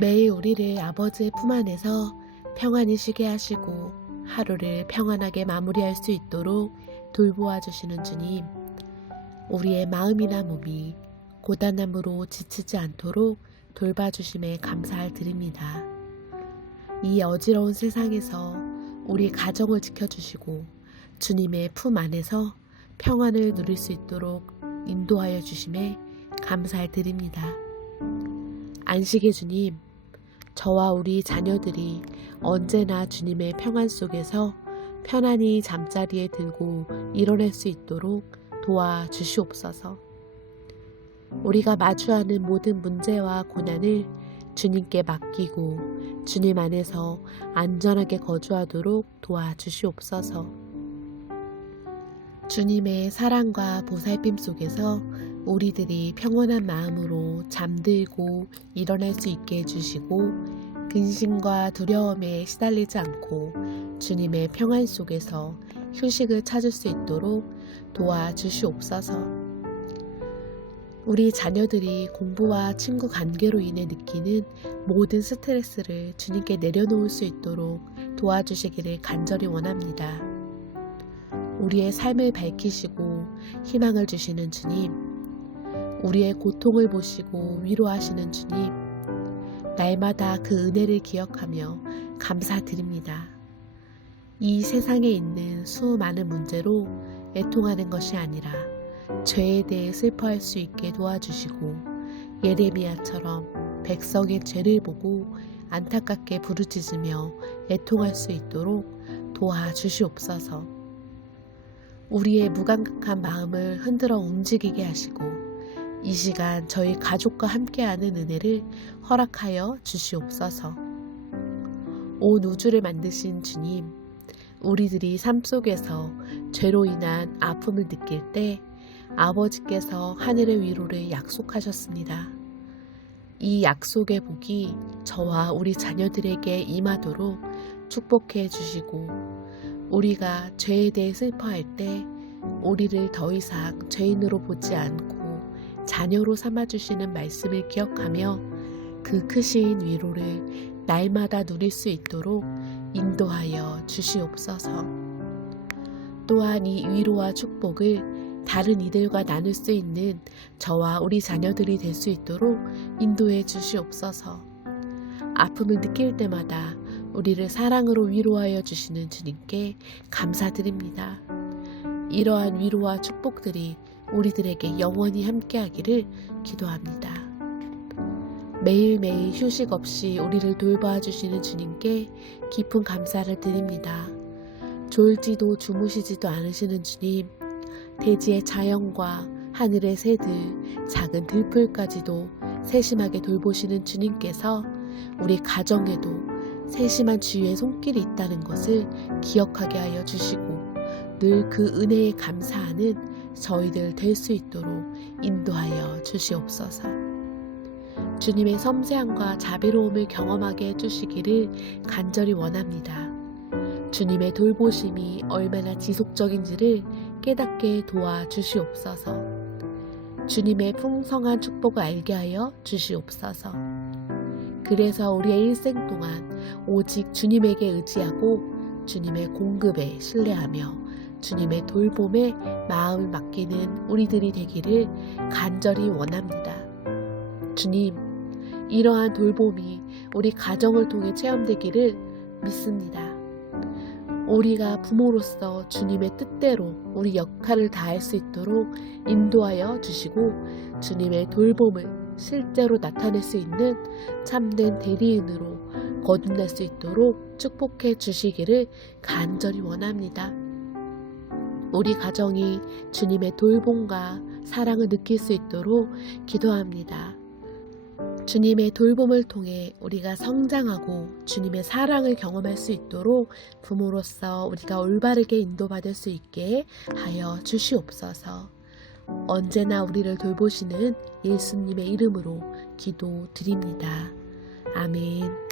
매일 우리를 아버지의 품 안에서 평안히 쉬게 하시고 하루를 평안하게 마무리할 수 있도록 돌보아 주시는 주님, 우리의 마음이나 몸이 고단함으로 지치지 않도록 돌봐주심에 감사를 드립니다. 이 어지러운 세상에서 우리 가정을 지켜주시고 주님의 품 안에서 평안을 누릴 수 있도록 인도하여 주심에 감사를 드립니다. 안식의 주님, 저와 우리 자녀들이 언제나 주님의 평안 속에서 편안히 잠자리에 들고 일어날 수 있도록 도와 주시옵소서. 우리가 마주하는 모든 문제와 고난을 주님께 맡기고 주님 안에서 안전하게 거주하도록 도와 주시옵소서. 주님의 사랑과 보살핌 속에서 우리들이 평온한 마음으로 잠들고 일어날 수 있게 해주시고 근심과 두려움에 시달리지 않고 주님의 평안 속에서 휴식을 찾을 수 있도록 도와주시옵소서. 우리 자녀들이 공부와 친구 관계로 인해 느끼는 모든 스트레스를 주님께 내려놓을 수 있도록 도와주시기를 간절히 원합니다. 우리의 삶을 밝히시고 희망을 주시는 주님, 우리의 고통을 보시고 위로하시는 주님, 날마다 그 은혜를 기억하며 감사드립니다. 이 세상에 있는 수많은 문제로 애통하는 것이 아니라 죄에 대해 슬퍼할 수 있게 도와주시고 예레미야처럼 백성의 죄를 보고 안타깝게 부르짖으며 애통할 수 있도록 도와주시옵소서. 우리의 무감각한 마음을 흔들어 움직이게 하시고 이 시간 저희 가족과 함께하는 은혜를 허락하여 주시옵소서. 온 우주를 만드신 주님, 우리들이 삶 속에서 죄로 인한 아픔을 느낄 때 아버지께서 하늘의 위로를 약속하셨습니다. 이 약속의 복이 저와 우리 자녀들에게 임하도록 축복해 주시고 우리가 죄에 대해 슬퍼할 때 우리를 더 이상 죄인으로 보지 않고 자녀로 삼아주시는 말씀을 기억하며 그 크신 위로를 날마다 누릴 수 있도록 인도하여 주시옵소서. 또한 이 위로와 축복을 다른 이들과 나눌 수 있는 저와 우리 자녀들이 될 수 있도록 인도해 주시옵소서. 아픔을 느낄 때마다 우리를 사랑으로 위로하여 주시는 주님께 감사드립니다. 이러한 위로와 축복들이 우리들에게 영원히 함께하기를 기도합니다. 매일매일 휴식 없이 우리를 돌봐 주시는 주님께 깊은 감사를 드립니다. 졸지도 주무시지도 않으시는 주님, 대지의 자연과 하늘의 새들, 작은 들풀까지도 세심하게 돌보시는 주님께서 우리 가정에도 세심한 주의 손길이 있다는 것을 기억하게 하여 주시고 늘 그 은혜에 감사하는 저희들 될 수 있도록 인도하여 주시옵소서. 주님의 섬세함과 자비로움을 경험하게 해주시기를 간절히 원합니다. 주님의 돌보심이 얼마나 지속적인지를 깨닫게 도와 주시옵소서. 주님의 풍성한 축복을 알게 하여 주시옵소서. 그래서 우리의 일생 동안 오직 주님에게 의지하고 주님의 공급에 신뢰하며 주님의 돌봄에 마음을 맡기는 우리들이 되기를 간절히 원합니다. 주님, 이러한 돌봄이 우리 가정을 통해 체험되기를 믿습니다. 우리가 부모로서 주님의 뜻대로 우리 역할을 다할 수 있도록 인도하여 주시고 주님의 돌봄을 실제로 나타낼 수 있는 참된 대리인으로 거듭날 수 있도록 축복해 주시기를 간절히 원합니다. 우리 가정이 주님의 돌봄과 사랑을 느낄 수 있도록 기도합니다. 주님의 돌봄을 통해 우리가 성장하고 주님의 사랑을 경험할 수 있도록 부모로서 우리가 올바르게 인도받을 수 있게 하여 주시옵소서. 언제나 우리를 돌보시는 예수님의 이름으로 기도 드립니다. 아멘.